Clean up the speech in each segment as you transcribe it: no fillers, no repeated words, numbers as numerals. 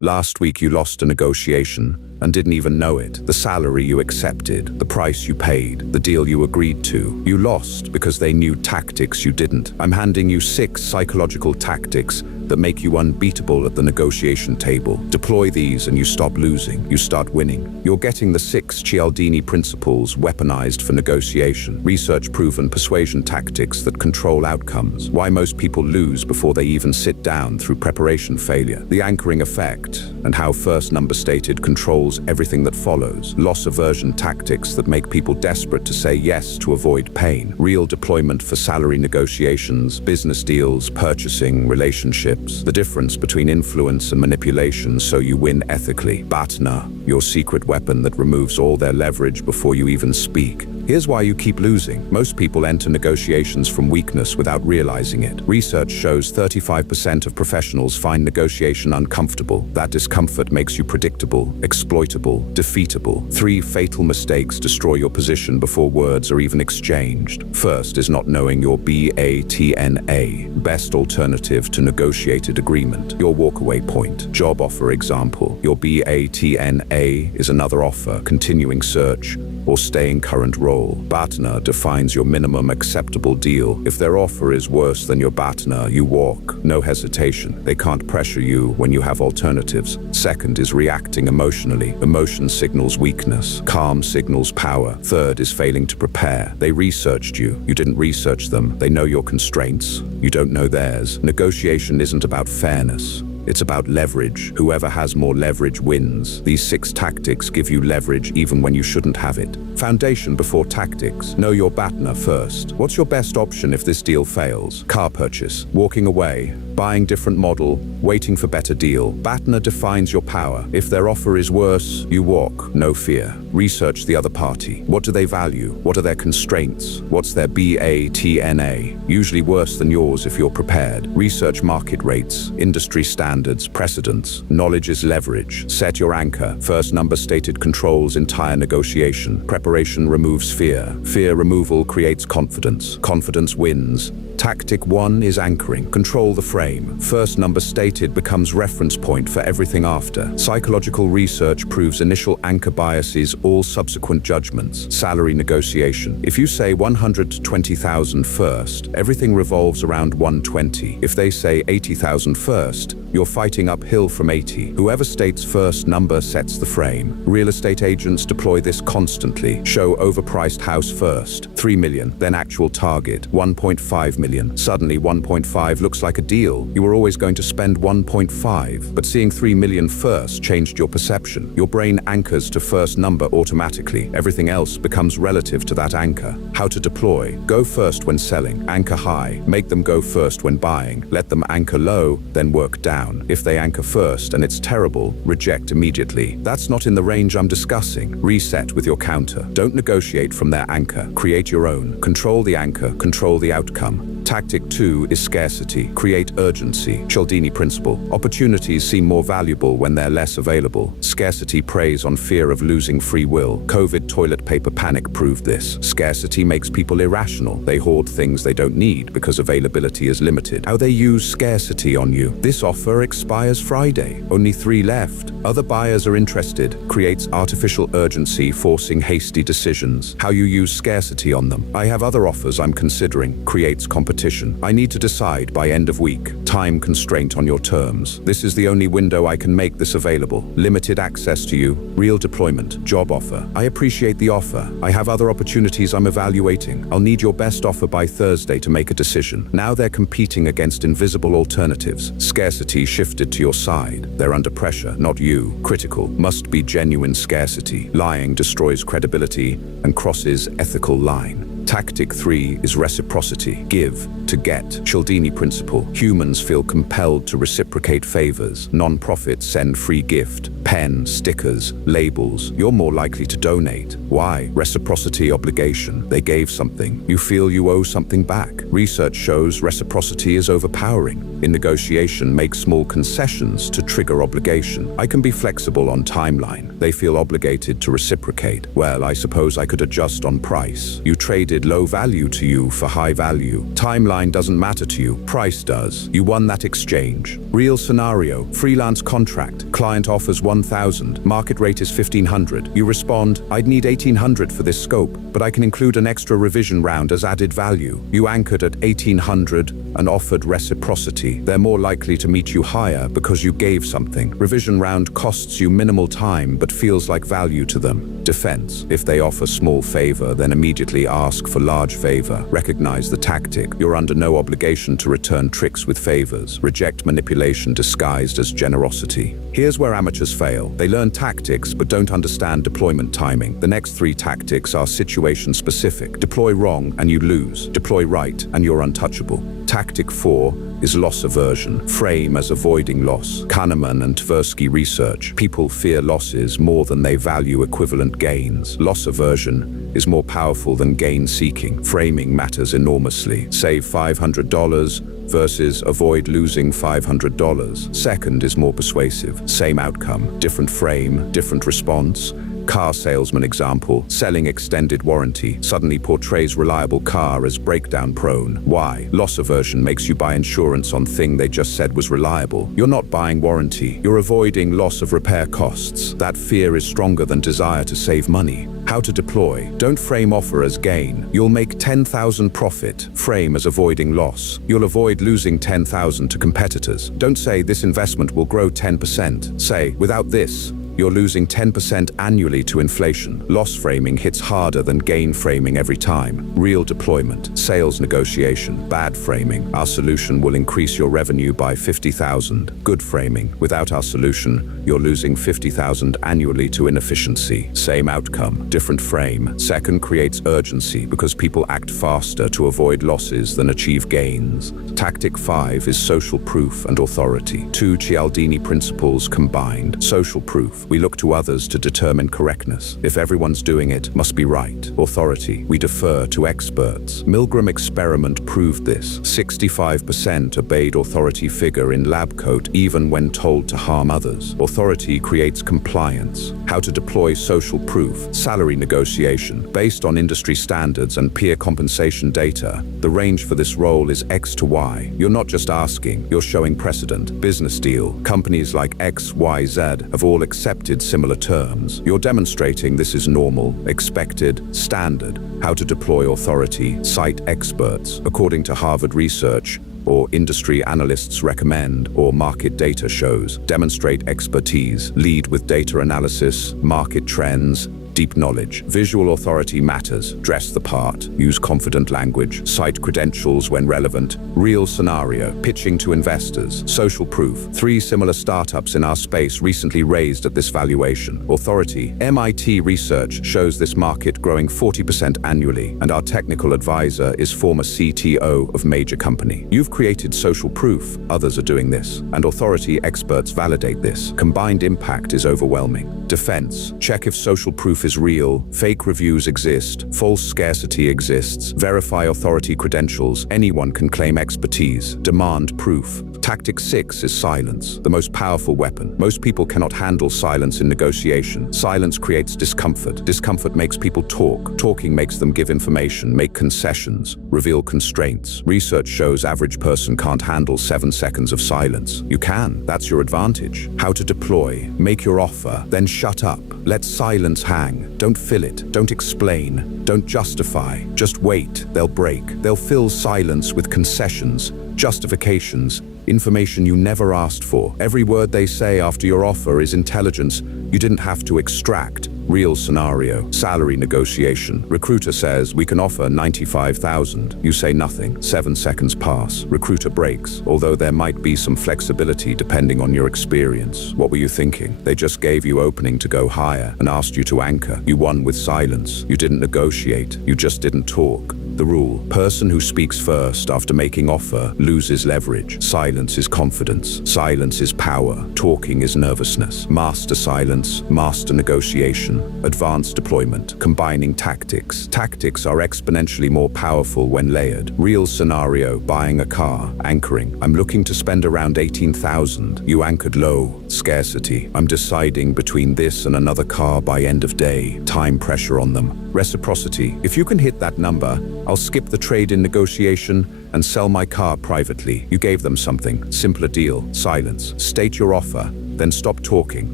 Last week you lost a negotiation and didn't even know it. The salary you accepted, the price you paid, the deal you agreed to. You lost because they knew tactics you didn't. I'm handing you 6 psychological tactics that make you unbeatable at the negotiation table. Deploy these and you stop losing. You start winning. You're getting the 6 Cialdini principles weaponized for negotiation. Research-proven persuasion tactics that control outcomes. Why most people lose before they even sit down through preparation failure. The anchoring effect and how first number stated controls everything that follows. Loss aversion tactics that make people desperate to say yes to avoid pain. Real deployment for salary negotiations, business deals, purchasing, relationships. The difference between influence and manipulation so you win ethically. Batna, your secret weapon that removes all their leverage before you even speak. Here's why you keep losing. Most people enter negotiations from weakness without realizing it. Research shows 35% of professionals find negotiation uncomfortable. That discomfort makes you predictable, exploitable, defeatable. 3 fatal mistakes destroy your position before words are even exchanged. First is not knowing your BATNA, best alternative to negotiated agreement. Your walkaway point. Job offer example. Your BATNA is another offer, continuing search, or staying current role. BATNA defines your minimum acceptable deal. If their offer is worse than your BATNA, you walk. No hesitation. They can't pressure you when you have alternatives. Second is reacting emotionally. Emotion signals weakness. Calm signals power. Third is failing to prepare. They researched you. You didn't research them. They know your constraints. You don't know theirs. Negotiation isn't about fairness. It's about leverage. Whoever has more leverage wins. These 6 tactics give you leverage even when you shouldn't have it. Foundation before tactics. Know your BATNA first. What's your best option if this deal fails? Car purchase. Walking away. Buying different model. Waiting for better deal. BATNA defines your power. If their offer is worse, you walk. No fear. Research the other party. What do they value? What are their constraints? What's their BATNA? Usually worse than yours if you're prepared. Research market rates. Industry standards. Precedents. Knowledge is leverage. Set your anchor. First number stated controls entire negotiation. Preparation removes fear. Fear removal creates confidence. Confidence wins. Tactic 1 is anchoring. Control the frame. First number stated becomes reference point for everything after. Psychological research proves initial anchor biases all subsequent judgments. Salary negotiation. If you say 120,000 first, everything revolves around 120. If they say 80,000 first, you're fighting uphill from 80. Whoever states first number sets the frame. Real estate agents deploy this constantly. Show overpriced house first. 3 million, then actual target. 1.5 million. Suddenly 1.5 looks like a deal. You were always going to spend 1.5, but seeing 3 million first changed your perception. Your brain anchors to first number automatically. Everything else becomes relative to that anchor. How to deploy. Go first when selling. Anchor high. Make them go first when buying. Let them anchor low, then work down. If they anchor first and it's terrible, reject immediately. That's not in the range I'm discussing. Reset with your counter. Don't negotiate from their anchor. Create your own. Control the anchor, control the outcome. Tactic 2 is scarcity. Create urgency. Cialdini principle. Opportunities seem more valuable when they're less available. Scarcity preys on fear of losing free will. COVID toilet paper panic proved this. Scarcity makes people irrational. They hoard things they don't need because availability is limited. How they use scarcity on you. This offer expires Friday. Only 3 left. Other buyers are interested. Creates artificial urgency, forcing hasty decisions. How you use scarcity on them. I have other offers I'm considering. Creates competition. I need to decide by end of week. Time constraint on your terms. This is the only window I can make this available. Limited access to you. Real deployment. Job offer. I appreciate the offer. I have other opportunities I'm evaluating. I'll need your best offer by Thursday to make a decision. Now they're competing against invisible alternatives. Scarcity shifted to your side. They're under pressure, not you. Critical. Must be genuine scarcity. Lying destroys credibility and crosses ethical line. Tactic 3 is reciprocity. Give to get. Cialdini principle. Humans feel compelled to reciprocate favors. Non-profits send free gift. Pen, stickers, labels. You're more likely to donate. Why? Reciprocity obligation. They gave something. You feel you owe something back. Research shows reciprocity is overpowering. In negotiation, make small concessions to trigger obligation. I can be flexible on timeline. They feel obligated to reciprocate. Well, I suppose I could adjust on price. You traded low value to you for high value. Timeline Deadline doesn't matter to you. Price does. You won that exchange. Real scenario. Freelance contract. Client offers 1,000. Market rate is 1,500. You respond, I'd need 1,800 for this scope, but I can include an extra revision round as added value. You anchored at 1,800 and offered reciprocity. They're more likely to meet you higher because you gave something. Revision round costs you minimal time but feels like value to them. Defense. If they offer small favor, then immediately ask for large favor. Recognize the tactic. You're under no obligation to return tricks with favors. Reject manipulation disguised as generosity. Here's where amateurs fail. They learn tactics but don't understand deployment timing. The next 3 tactics are situation specific. Deploy wrong and you lose. Deploy right and you're untouchable. Tactic 4 is loss aversion. Frame as avoiding loss. Kahneman and Tversky research. People fear losses more than they value equivalent gains. Loss aversion is more powerful than gain seeking. Framing matters enormously. Save $500 versus avoid losing $500. Second is more persuasive. Same outcome, different frame, different response. Car salesman example, selling extended warranty, suddenly portrays reliable car as breakdown prone. Why? Loss aversion makes you buy insurance on thing they just said was reliable. You're not buying warranty, you're avoiding loss of repair costs. That fear is stronger than desire to save money. How to deploy. Don't frame offer as gain. You'll make 10,000 profit. Frame as avoiding loss. You'll avoid losing 10,000 to competitors. Don't say this investment will grow 10%. Say, without this, you're losing 10% annually to inflation. Loss framing hits harder than gain framing every time. Real deployment, sales negotiation, bad framing. Our solution will increase your revenue by 50,000. Good framing. Without our solution, you're losing 50,000 annually to inefficiency. Same outcome, different frame. Second creates urgency because people act faster to avoid losses than achieve gains. Tactic 5 is social proof and authority. 2 Cialdini principles combined. Social proof. We look to others to determine correctness. If everyone's doing it, must be right. Authority. We defer to experts. Milgram experiment proved this. 65% obeyed authority figure in lab coat even when told to harm others. Authority creates compliance. How to deploy social proof. Salary negotiation. Based on industry standards and peer compensation data, the range for this role is X to Y. You're not just asking, you're showing precedent. Business deal. Companies like X, Y, Z have all accepted similar terms. You're demonstrating this is normal, expected, standard. How to deploy authority. Cite experts. According to Harvard research, or industry analysts recommend, or market data shows. Demonstrate expertise. Lead with data analysis, market trends, deep knowledge. Visual authority matters. Dress the part. Use confident language. Cite credentials when relevant. Real scenario. Pitching to investors. Social proof. 3 similar startups in our space recently raised at this valuation. Authority. MIT research shows this market growing 40% annually, and our technical advisor is former CTO of major company. You've created social proof. Others are doing this, and authority experts validate this. Combined impact is overwhelming. Defense. Check if social proof is real. Fake reviews exist. False scarcity exists. Verify authority credentials. Anyone can claim expertise. Demand proof. Tactic 6 is silence, the most powerful weapon. Most people cannot handle silence in negotiation. Silence creates discomfort. Discomfort makes people talk. Talking makes them give information, make concessions, reveal constraints. Research shows average person can't handle 7 seconds of silence. You can. That's your advantage. How to deploy. Make your offer, then shut up. Let silence hang. Don't fill it. Don't explain. Don't justify. Just wait. They'll break. They'll fill silence with concessions, justifications, information you never asked for. Every word they say after your offer is intelligence you didn't have to extract. Real scenario. Salary negotiation. Recruiter says, we can offer 95,000. You say nothing. 7 seconds pass. Recruiter breaks, although there might be some flexibility depending on your experience. What were you thinking? They just gave you opening to go higher and asked you to anchor. You won with silence. You didn't negotiate. You just didn't talk. The rule. Person who speaks first after making offer loses leverage. Silence is confidence. Silence is power. Talking is nervousness. Master silence. Master negotiation. Advanced deployment. Combining tactics. Tactics are exponentially more powerful when layered. Real scenario. Buying a car. Anchoring. I'm looking to spend around 18,000. You anchored low. Scarcity. I'm deciding between this and another car by end of day. Time pressure on them. Reciprocity. If you can hit that number, I'll skip the trade-in negotiation and sell my car privately. You gave them something. Simpler deal. Silence. State your offer. Then stop talking.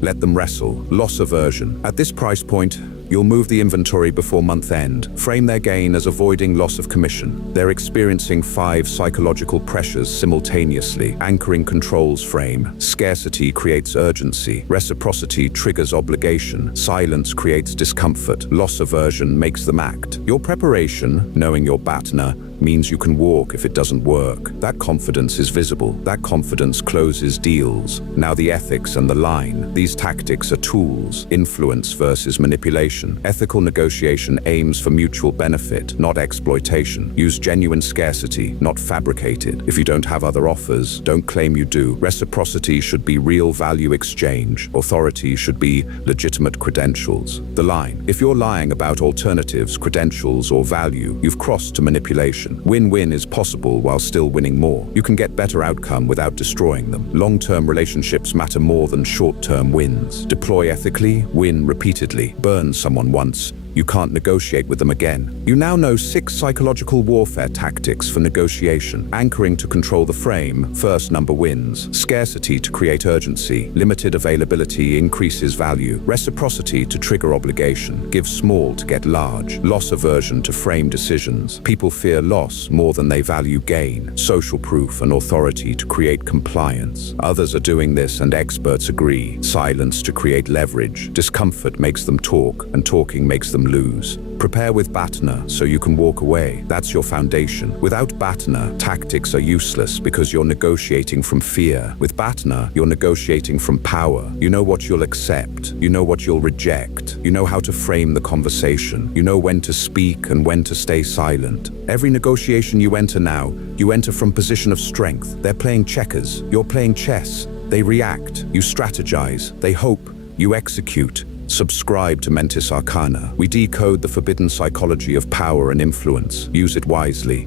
Let them wrestle. Loss aversion. At this price point, you'll move the inventory before month end. Frame their gain as avoiding loss of commission. They're experiencing 5 psychological pressures simultaneously. Anchoring controls frame. Scarcity creates urgency. Reciprocity triggers obligation. Silence creates discomfort. Loss aversion makes them act. Your preparation, knowing your BATNA, means you can walk if it doesn't work. That confidence is visible. That confidence closes deals. Now the ethics and the line. These tactics are tools. Influence versus manipulation. Ethical negotiation aims for mutual benefit, not exploitation. Use genuine scarcity, not fabricated. If you don't have other offers, don't claim you do. Reciprocity should be real value exchange. Authority should be legitimate credentials. The line. If you're lying about alternatives, credentials, or value, you've crossed to manipulation. Win-win is possible while still winning more. You can get better outcome without destroying them. Long-term relationships matter more than short-term wins. Deploy ethically, win repeatedly. Burn someone once. You can't negotiate with them again. You now know 6 psychological warfare tactics for negotiation. Anchoring to control the frame. First number wins. Scarcity to create urgency. Limited availability increases value. Reciprocity to trigger obligation. Give small to get large. Loss aversion to frame decisions. People fear loss more than they value gain. Social proof and authority to create compliance. Others are doing this and experts agree. Silence to create leverage. Discomfort makes them talk, and talking makes them lose. Prepare with BATNA so you can walk away. That's your foundation. Without BATNA, tactics are useless because you're negotiating from fear. With BATNA, you're negotiating from power. You know what you'll accept. You know what you'll reject. You know how to frame the conversation. You know when to speak and when to stay silent. Every negotiation you enter now, you enter from position of strength. They're playing checkers. You're playing chess. They react. You strategize. They hope. You execute. Subscribe to MENTIS Arcana. We decode the forbidden psychology of power and influence. Use it wisely.